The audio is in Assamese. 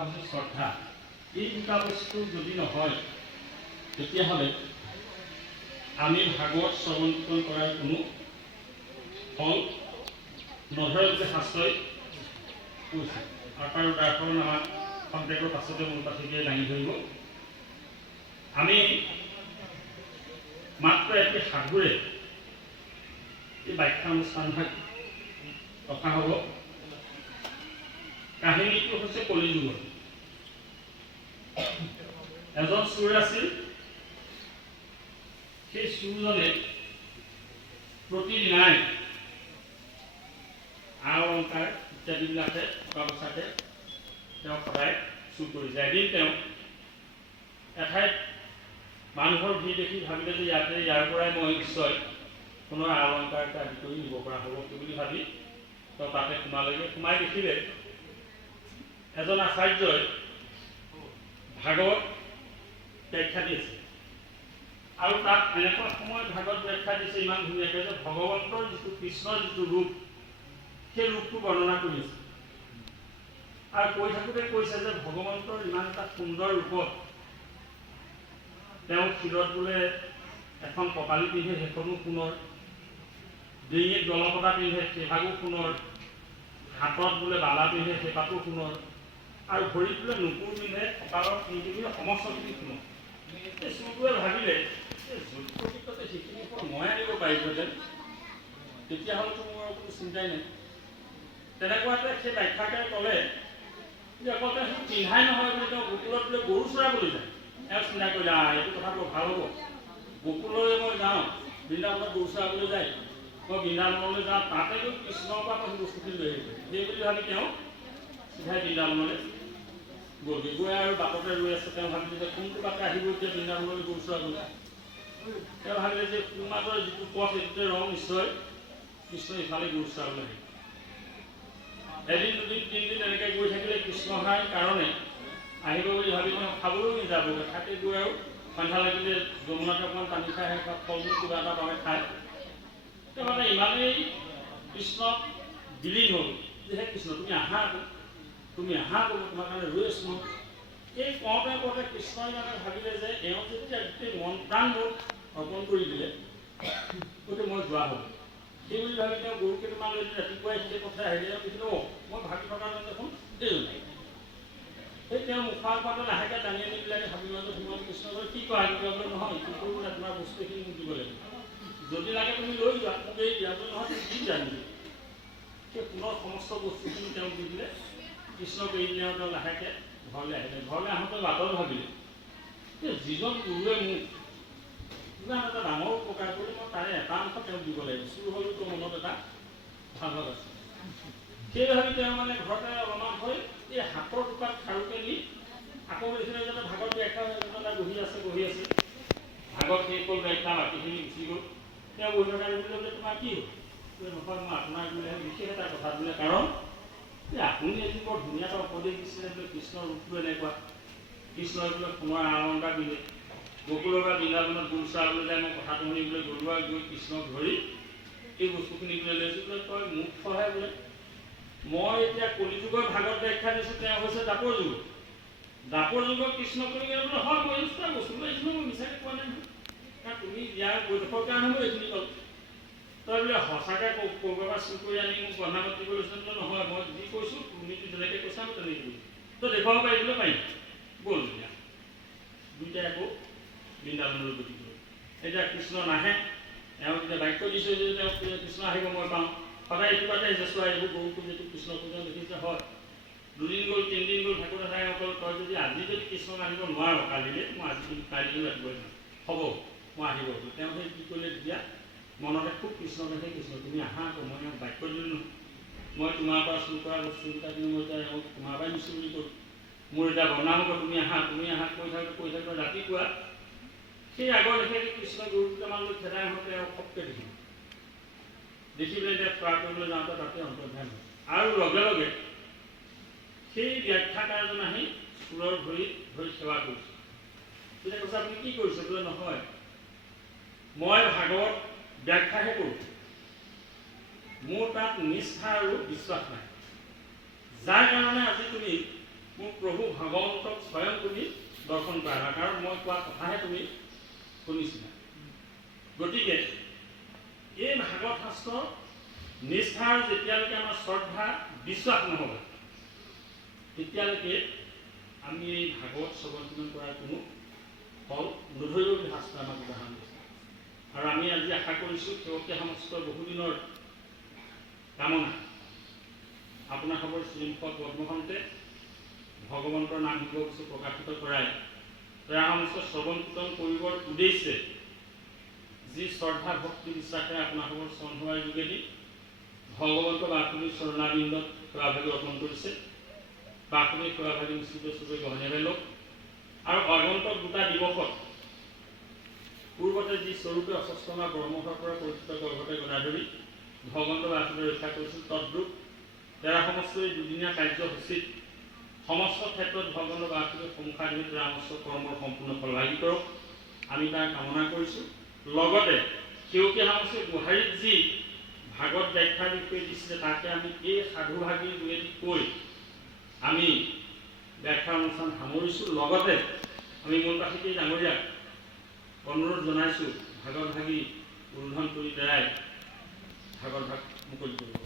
কথা হৈছে শ্ৰদ্ধা। এই দুটা বস্তু যদি নহয় তেতিয়াহ'লে আমি ভাগৱত শ্ৰৱণ কীৰ্তন কৰাৰ কোনো ফল নধৰে বুলি শাস্ত্ৰই কৈছে। আৰু তাৰ উদাহৰণ আমাক খন্তেকৰ পাছতে মূল পাঠিকে দাঙি ধৰিব। আমি মাত্ৰ এটি সাধুৰে এই ব্যাখ্যানুষ্ঠানভাগ কথা হ'ব। কাহিনীটো হৈছে কলিযুগৰ। এজন চোৰ আছিল। সেই চোৰজনে প্ৰতিদিনাই অলংকাৰ ইত্যাদিবিলাকে টকা পইচাকে তেওঁ সদায় চুৰ কৰি যায়। এদিন তেওঁ এঠাইত মানুহৰ ভিৰ দেখি ভাবিলে যে ইয়াৰ পৰাই মই নিশ্চয় সোণৰ অলংকাৰ আদি কৰি নিব পৰা হ'ব বুলি ভাবি তেওঁ তাতে সোমালেগৈ। সোমাই দেখিলে এজন আচাৰ্যই ভাগৱত ব্যাখ্যা দি আছে। আৰু তাত এনেকুৱা সময়ত ভাগৱত ব্যাখ্যা দিছে ইমান ধুনীয়াকৈ যে ভগৱন্তৰ যিটো কৃষ্ণৰ যিটো ৰূপ সেই ৰূপটো বৰ্ণনা কৰি আছে। আৰু কৈ থাকোঁতে কৈছে যে ভগৱন্তৰ ইমান এটা সুন্দৰ ৰূপত তেওঁ শিৰত বোলে এখন কপালি পিন্ধে, সেইখনো সোণৰ, ডিঙিত গলপতা পিন্ধে, সেইভাগো সোণৰ, হাতত বোলে বালা পিন্ধে, সেইপাতো সোণৰ, আৰু ভৰিত বোলে নুপুৰ পিন্ধে, কপালত পিন্ধি বোলে সমস্তখিনি সোণৰ। এই চোৰটোৱে ভাবিলে যদি প্ৰকৃততে সেইখিনিৰ পৰা মই আনিব পাৰিলোহেঁতেন তেতিয়াহ'লেতো মোৰ আৰু কোনো চিন্তাই নাই। তেনেকুৱাতে সেই ব্যাখ্যাকাৰে ক'লে যে অকল তেওঁ সেইটো পিন্ধাই নহয় বোলে, তেওঁ গোকুলত বোলে গৰু চৰাবলৈ যায়। তেওঁ চিন্তা কৰিলে এইটো কথা বৰ ভাল হ'ব। গোকুললৈ মই যাওঁ, বৃন্দাবনত গৰু চৰাবলৈ যায়, মই বৃন্দাবনলৈ যাওঁ, তাতে গৈ কৃষ্ণৰ পৰা মই বস্তুখিনি লৈ আহিব পাৰিম। সেই বুলি ভাবি তেওঁ চিধাই বৃন্দাবনলৈ গ'লগৈ। গৈ আৰু বাটতে ৰৈ আছে। তেওঁ ভাবিলে যে কোনটো বাটে আহিব এতিয়া বৃন্দাবনলৈ গৰু চৰাবলৈ। তেওঁ ভাবিলে যে সোঁমাজৰ যিটো পথ সেইটোতে ৰং নিশ্চয় কৃষ্ণ ইফালে গৰু চৰাবলৈ আহিব। এদিন দুদিন তিনিদিন এনেকৈ গৈ থাকিলে কৃষ্ণ অহাৰ কাৰণে আহিব বুলি ভাবি তেওঁ খাবলৈও নিযাবগৈ। থাকে গৈ আৰু সন্ধ্যা লাগিলে যমুনাতে অকণমান পানী খাই আহে, ফল মূল কিবা এটা পালে খায়। তেওঁ মানে ইমানেই কৃষ্ণক বিলীন হ'ল যে হে কৃষ্ণ তুমি আহা আকৌ, তুমি আহা আকৌ, তোমাৰ কাৰণে ৰৈ আছোঁ মই। এই কওঁতে কওঁতে কৃষ্ণই মানে ভাবিলে যে এওঁ যেতিয়া গোটেই মন প্ৰাণ মোৰ অৰ্পণ কৰি দিলে গতিকে মই যোৱা হ'ল। সেই বুলি ভাবি তেওঁ গৰু কেইটামান লৈ ৰাতিপুৱাই সেই কথা আহিলে। দেখিলে মই ভাবি থকা নাই দেখোন এইজন। সেই তেওঁ মুখাৰ পাতে লাহেকৈ দাঙি আনি পেলাই ভাবি মাজত সোমাই কৃষ্ণই কি কোৱা বোলে নহয়, কি কৰিব বোলে তোমাৰ বস্তুখিনি মোক দিব লাগিব, যদি লাগে তুমি লৈ যোৱা, মোক এই দিয়া বোলে নহয় তুমি কি জানিব। সেই পুনৰ সমস্ত বস্তুখিনি তেওঁক দি দিলে। কৃষ্ণক এৰি দিলে তেওঁ লাহেকৈ ঘৰলৈ আহিলে। ঘৰলৈ আহোঁতে বাটত ভাবিলে যে যিজন গুৰুৱে মোক ইমান এটা ডাঙৰ উপকাৰ কৰি মই তাৰে এটা অংশ তেওঁক দিব লাগিব। চুৰ হ'লেতো মনত এটা ভাল ভাৱ আছে। সেই ভাবি তেওঁ মানে ঘৰতে অলপমান হৈ এই হাতৰ টুকুৰাত খাৰুকে নি আকৌ দেখিলে যাতে ভাগত ব্যাখ্যা এটা বহি আছে। ভাগত শেষ হ'ল, ব্যাখ্যা বাকীখিনি গুচি গ'ল। তেওঁ বহি থকা দেখিলে যে তোমাৰ কি হ'ল? নহয় মই আপোনাক বোলে বিশেষ এটা কথা বোলে, কাৰণ আপুনি এদিন বৰ ধুনীয়া এটা উপদেশ দিছিলে বোলে কৃষ্ণৰ ৰূপটো এনেকুৱা, কৃষ্ণই বোলে সোণৰ অলংকাৰ পিন্ধে, গোকুলৰ পৰা বৃন্দাবনত গৰু চৰাবলৈ যায়, মই কথাটো শুনিবলৈ গৰুৱা গৈ কৃষ্ণক ধৰি এই বস্তুখিনি বোলে লৈছোঁ বোলে, তই মোক সহায় বোলে। মই এতিয়া কলিযুগৰ ভাগত ব্যাখ্যা দিছোঁ, তেওঁ হৈছে দাপৰ যুগ। দাপৰ যুগত কৃষ্ণ কৰি গ'লে বোলে হয় মই এইটো বস্তু এইখিনি মই মিছাকৈ কোৱা নাই নহয়, কাৰণ তুমি দিয়াৰ বৈঠকৰ কাৰণে মই এইখিনি ক'লোঁ। তই বোলে সঁচাকৈ ক'ৰবাৰ পৰা চুৰ কৰি আনি মোক বন্ধা পাতি কৰিছোঁ নহয়, মই যি কৈছোঁ তুমি যেনেকৈ কৈছা মই তেনেকৈ কৰিছোঁ। তই দেখুৱাব পাৰিবলৈ পাৰিম গ'ল। এতিয়া দুইটাই আকৌ বৃন্দাবনলৈ গতি কৰিলে। এতিয়া কৃষ্ণ নাহে। এওঁ যেতিয়া বাক্য দিছে যে তেওঁ কৃষ্ণ আহিব মই পাওঁ, সদায় এইটো বাটে আহিছে। চোৱা এইবোৰ গৰুটো যিটো কৃষ্ণ পূজা দেখিছে হয়। দুদিন গ'ল, তিনিদিন গ'ল, থাকোঁতে থাকে অকল তই যদি আজি যদি কৃষ্ণক আনিব নোৱাৰ কালিলৈ, মই আজি কালিলৈ ৰাতিপুৱাই যাম, হ'ব মই আহিব। তেওঁ সেই কি কৰিলে তেতিয়া মনতে খুব কৃষ্ণ দেখে, কৃষ্ণ তুমি আহা আকৌ, মই এওঁ বাক্য দিলোঁ নহয়, মই তোমাৰ পৰা চুৰ কৰা বস্তুকেইটা কিন্তু মই এতিয়া এওঁ তোমাৰ পৰাই নিছোঁ বুলি ক'লোঁ, মোৰ এতিয়া বনাম আকৌ, তুমি আহা কৈ থাকোঁতে ৰাতিপুৱা সেই আগৰ দেখে কৃষ্ণ গৰু দুটামান লৈ খেদাই আহোঁতে আৰু সবকৈ দেখি পেলাই এতিয়া খোৱা কৰিবলৈ যাওঁতে তাতে অন্তৰ্ধান হয়। আৰু লগে লগে সেই ব্যাখ্যাকাৰজন আহি চোৰৰ ভৰিত ধৰি সেৱা কৰিছে। তেতিয়া কৈছে আপুনি কি কৰিছে? বোলে নহয় মই ভাগৱত ব্যাখ্যাহে কৰোঁ, মোৰ তাত নিষ্ঠা আৰু বিশ্বাস নাই, যাৰ কাৰণে আজি তুমি মোক প্ৰভু ভগৱন্তক স্বয়ং তুমি দৰ্শন কৰাবা, কাৰণ মই কোৱা কথাহে তুমি শুনিছিলা। গতিকে এই ভাগৱত শাস্ত্ৰ নিষ্ঠাৰ যেতিয়ালৈকে আমাৰ শ্ৰদ্ধা বিশ্বাস নহ'ব তেতিয়ালৈকে আমি এই ভাগৱত শ্ৰৱণ কীৰ্তন কৰাৰ কোনো ফল নধৰিব বুলি শাস্ত্ৰই আমাক উদাহৰণ দিছে। আৰু আমি আজি আশা কৰিছোঁ সেৱকীয়া সমাজৰ বহুদিনৰ কামনা আপোনাসৱৰ শ্ৰীমুখত পদ্মখনতে ভগৱন্তৰ নাম কিছু প্ৰকাশিত কৰাই তয়া সমাজৰ শ্ৰৱণ কীৰ্তন কৰিবৰ উদ্দেশ্যে যি শ্ৰদ্ধা ভক্তি বিশ্বাসেৰে আপোনাসৱৰ চৰণ হোৱাৰ যোগেদি ভগৱন্ত বা আপুনি চৰণাবিন্দত সেৱাভাগী অৰ্পণ কৰিছে বা আপুনি সেৱাভাগী নিশ্চিত চবে গহনীয়াৰে লওক। আৰু আগন্তুক দুটা দিৱসত পূৰ্বতে যি স্বৰূপে অস্বস্থমা ব্ৰহ্মহৰ পৰা পৰিচিত গৰ্ভতে গদাধৰি ভগৱন্ত বা আপুনি ৰক্ষা কৰিছিল তদ্ৰূপ তেৰা সমষ্টিৰ দুদিনীয়া কাৰ্যসূচীত সমস্ত ক্ষেত্ৰত ভগৱন্ত বা আপুনি সন্মুখাধি সমস্ত কৰ্মৰ সম্পূৰ্ণ ফল লাভি কৰক, আমি তাৰ কামনা কৰিছোঁ। লগতে সেউকীয়া সমষ্টিৰ গোহাৰীত যি ভাগৱত ব্যাখ্যাৰ বিষয়ে দিছিলে তাকে আমি এই সাধুভাগীৰ যোগেদি কৈ আমি ব্যাখ্যা অনুষ্ঠান সামৰিছোঁ। লগতে আমি মূলপাঠী ডাঙৰীয়াক অনুৰোধ জনাইছোঁ ভাগৱত ভাগী উল্লংঘন কৰি দ্বাৰাই ভাগৱত ভাগ মুকলি কৰিব।